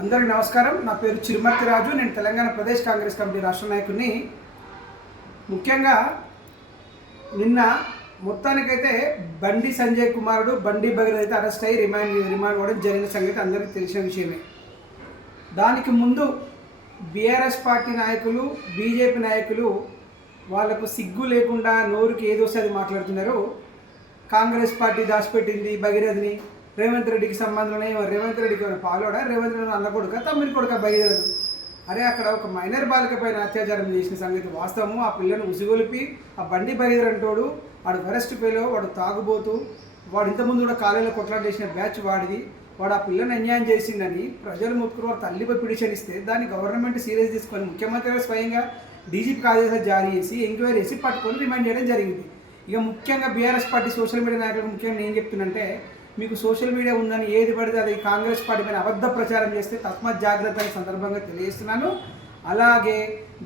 అందరికీ నమస్కారం. నా పేరు చిరుమర్తి రాజు. నేను తెలంగాణ ప్రదేశ్ కాంగ్రెస్ కమిటీ రాష్ట్ర నాయకుడిని. ముఖ్యంగా నిన్న మొత్తానికైతే బండి సంజయ్ కుమారుడు బండి భగీరథ అయితే అరెస్ట్ అయ్యి రిమాండ్ అవ్వడం జరిగిన సంగతి అందరికీ తెలిసిన విషయమే. దానికి ముందు బీఆర్ఎస్ పార్టీ నాయకులు, బీజేపీ నాయకులు వాళ్లకు సిగ్గు లేకుండా నోరుకి ఏదోసి అది మాట్లాడుతున్నారు. కాంగ్రెస్ పార్టీ దాచిపెట్టింది భగీరథని, రేవంత్ రెడ్డికి సంబంధంలో రేవంత్ రెడ్డికి ఏమైనా పాలోడా, రేవంత్ రెడ్డి అన్న కొడుక తమ్మిడి కొడుక భగీరథ. అరే అక్కడ ఒక మైనర్ బాలిక పైన అత్యాచారం చేసిన సంగతి వాస్తవము. ఆ పిల్లను ఉసిగొలిపి ఆ బండి భగీరథ అంటోడు వాడు అరెస్ట్ పేలో, వాడు తాగుబోతూ, వాడు ఇంతకుముందు కూడా కాలేజీలో కొట్లాడేసిన బ్యాచ్ వాడిది. వాడు ఆ పిల్లని అన్యాయం చేసిందని ప్రజలు ముగ్గురు వాడు తల్లిపై పిటిషన్ ఇస్తే దాన్ని గవర్నమెంట్ సీరియస్ తీసుకొని ముఖ్యమంత్రి స్వయంగా డీజీపీకి ఆదేశాలు జారీ చేసి ఎంక్వైరీ చేసి పట్టుకొని రిమాండ్ చేయడం జరిగింది. ఇక ముఖ్యంగా బీఆర్ఎస్ పార్టీ సోషల్ మీడియా నాయకులు ముఖ్యంగా నేను చెప్తున్నంటే, మీకు సోషల్ మీడియా ఉందని ఏది పడితే అది కాంగ్రెస్ పార్టీ పైన అబద్ధ ప్రచారం చేస్తే తస్మాత్ జాగ్రత్త అనే సందర్భంగా తెలియజేస్తున్నాను. అలాగే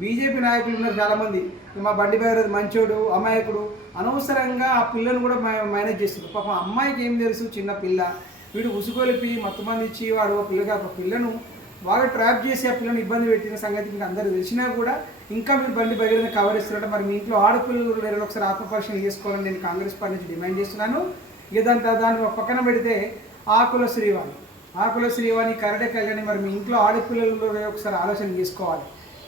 బీజేపీ నాయకులు ఉన్నారు చాలామంది, మా బండి భగీరథ మంచోడు, అమాయకుడు, అనవసరంగా ఆ పిల్లను కూడా మేనేజ్ చేస్తున్నారు. పాపం అమ్మాయికి ఏం తెలుసు, చిన్న పిల్ల, వీడు ఉసుగొలిపి మత్తుమంది ఇచ్చి వాడు ఒక పిల్లను బాగా ట్రాప్ చేసి ఆ పిల్లని ఇబ్బంది పెట్టిన సంగతి మీకు అందరూ తెలిసినా కూడా ఇంకా మీరు బండి భగీరథ కవర్ ఇస్తున్నారంటే మరి మీ ఇంట్లో ఆడపిల్లలు వేరే ఒకసారి ఆత్మపరిశీలన చేసుకోవాలని నేను కాంగ్రెస్ పార్టీ నుంచి డిమాండ్ చేస్తున్నాను. ఇక దాన్ని పక్కన పెడితే ఆకుల శ్రీవాణి కరడే కళ్యాణి, మరి మీ ఇంట్లో ఆడపిల్లలు ఒకసారి ఆలోచన చేసుకోవాలి.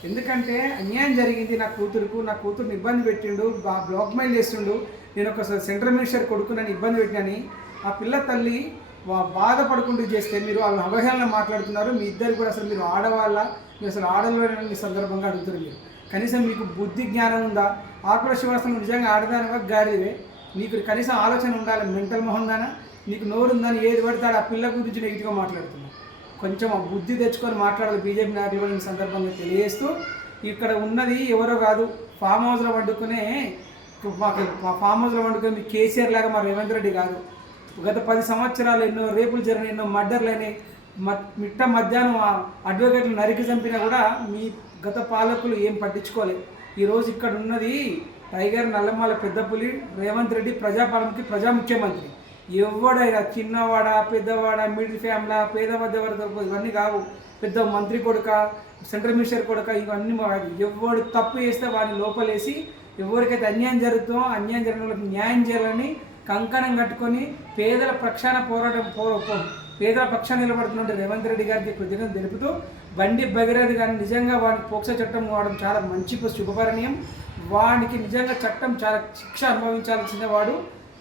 ఎందుకంటే అన్యాయం జరిగింది. నా కూతురుని ఇబ్బంది పెట్టిండు, బ్లాక్మెయిల్ చేస్తుండు, నేను ఒక సెంట్రల్ మినిస్టర్ కొడుకు నన్ను ఇబ్బంది పెట్టినని ఆ పిల్ల తల్లి బాధపడుకుంటూ చేస్తే మీరు వాళ్ళ అవహేళన మాట్లాడుతున్నారు. మీ ఇద్దరు కూడా అసలు మీరు ఆడవాళ్ళ, మీరు అసలు ఆడలేని సందర్భంగా అడుగుతారు. మీరు కనీసం మీకు బుద్ధి జ్ఞానం ఉందా? ఆకుల శ్రీవాసం నిజంగా ఆడదానివా గాడివే? నీకు కనీసం ఆలోచన ఉండాలి, మెంటల్ మొహందానా? నీకు నోరు ఉందని ఏది పడతాడు ఆ పిల్ల గురించి నెగిటివ్గా మాట్లాడుతున్నావు. కొంచెం ఆ బుద్ధి తెచ్చుకొని మాట్లాడాలి బీజేపీ నాయకులు ఈ సందర్భంగా తెలియజేస్తూ. ఇక్కడ ఉన్నది ఎవరో కాదు, ఫామ్ హౌస్లో వండుకునే మీ కేసీఆర్ లాగా మా రేవంత్ రెడ్డి కాదు. గత 10 సంవత్సరాలు ఎన్నో రేపులు జరిగిన, ఎన్నో మర్డర్లు అయినాయి. మిట్ట మధ్యాహ్నం అడ్వకేట్లు నరికి చంపినా కూడా మీ గత పాలకులు ఏం పట్టించుకోలేదు. ఈరోజు ఇక్కడ ఉన్నది టైగర్ నల్లమల పెద్ద పులి రేవంత్ రెడ్డి, ప్రజాపాలనకి ప్రజా ముఖ్యమంత్రి. ఎవడైనా చిన్నవాడ, పెద్దవాడ, మిడిల్ ఫ్యామిలీ, పేద మధ్యవర్గ, ఇవన్నీ కావు. పెద్ద మంత్రి కొడుక, సెంట్రల్ మినిస్టర్ కొడుక, ఇవన్నీ ఎవడు తప్పు చేస్తే వాడిని లోపలేసి ఎవరికైతే అన్యాయం జరుగుతుందో అన్యాయం జరిగిన వాళ్ళకి న్యాయం చేయాలని కంకణం కట్టుకొని పేదల పక్షాన నిలబడుతున్న రేవంత్ రెడ్డి గారికి కృతజ్ఞతలు తెలుపుతూ, బండి భగీరథ గారిని నిజంగా వాడికి పోక్సో చట్టం వాడడం చాలా మంచి శుభపరణీయం. వాడికి నిజంగా చట్టం చాలా శిక్ష అనుభవించాల్సిన వాడు.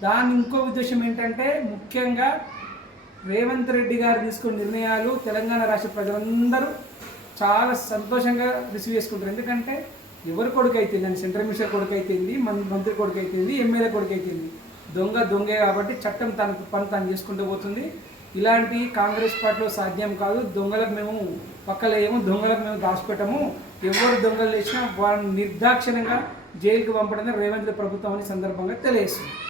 దాని ఇంకో ఉద్దేశం ఏంటంటే, ముఖ్యంగా రేవంత్ రెడ్డి గారు తీసుకున్న నిర్ణయాలు తెలంగాణ రాష్ట్ర ప్రజలందరూ చాలా సంతోషంగా రిసీవ్ చేసుకుంటారు. ఎందుకంటే ఎవరి కొడుకు అయితేంది అని, సెంట్రల్ మినిస్టర్ కొడుకు అయితేంది, మంత్రి కొడుకు అయితేంది, ఎమ్మెల్యే కొడుకు అయితేంది, దొంగే కాబట్టి చట్టం తన పని తాను చేసుకుంటూ పోతుంది. ఇలాంటి కాంగ్రెస్ పార్టీలో సాధ్యం కాదు. దొంగలకు మేము పక్కలేయము, దొంగలకు మేము దాచిపెట్టము. ఎవరు దొంగలు చేసినా వాళ్ళని నిర్దాక్షిణ్యంగా జైలుకి పంపడం రేవంత్ ప్రభుత్వం అనే సందర్భంగా తెలియజేస్తుంది.